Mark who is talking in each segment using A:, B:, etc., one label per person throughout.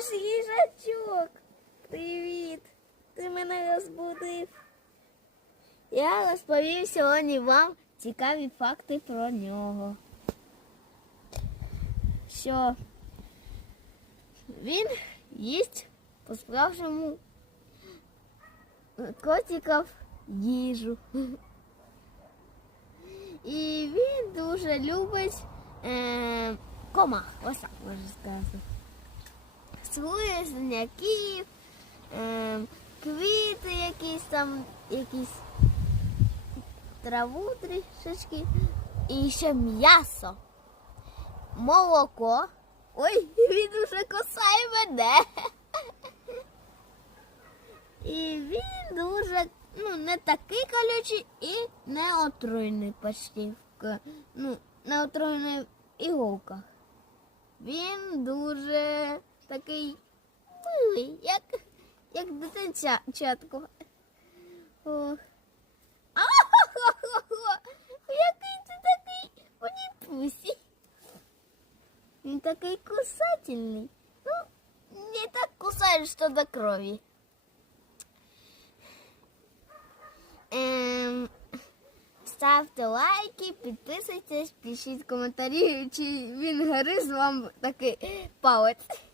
A: ж їжачок. Привіт. Ти мене розбудив. Я розповів сьогодні вам цікаві факти про нього. Що він їсть по-справжньому котиків їжу. І він дуже любить е, комах, ось так можна сказати. Слизняків, е, квіти якісь там, якісь траву трішечки. І ще м'ясо, молоко. Ой, він уже косає мене. І він дуже, ну, не такий колючий і не отруйний почти. Ну, не отруйний в іголках. Він дуже такий милий, як, як дитинчатко. Ох. А-хо-хо-хо! Який ти такий поніпусі. Він такий кусательний. Ну, не так кусаешь, что до крови. Ем, ставте лайки, підписуйтесь, пишіть коментарі, чи він гриз вам такий палець.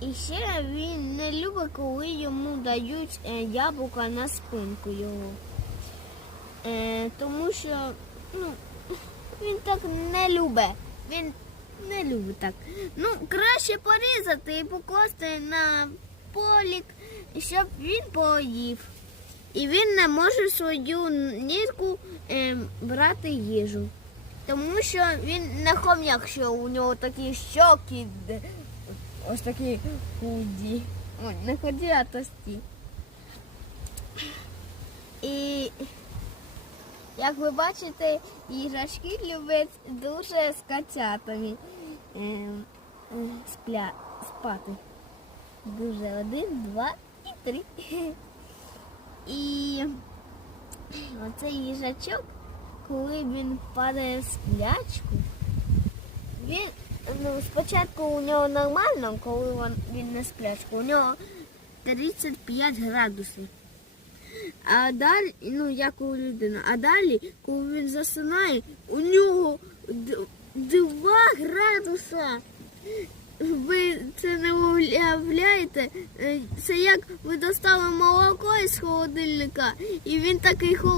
A: І ще він не любить, коли йому дають е, яблука на спинку його. Е, тому що ну, він так не любить. Він не любить так. Ну, краще порізати і покласти на полік, щоб він поїв. І він не може свою нітку е, брати їжу. Тому що він не хом'як, що у нього такі щоки, ось такі худі. Ой, не худі, а тості. І як ви бачите, їжачки люблять дуже з котятами е, е, спля, спати. Дуже один, два і три. І оцей їжачок, коли він падає в сплячку, він ну, спочатку у нього нормально, коли він, не сплячку, у нього 35 градусів. А далі, ну як у людини, а далі, коли він засинає, у нього 2 градуса. Ви це не уявляєте? Е, Це як ви достали молоко із холодильника, і він такий холодний.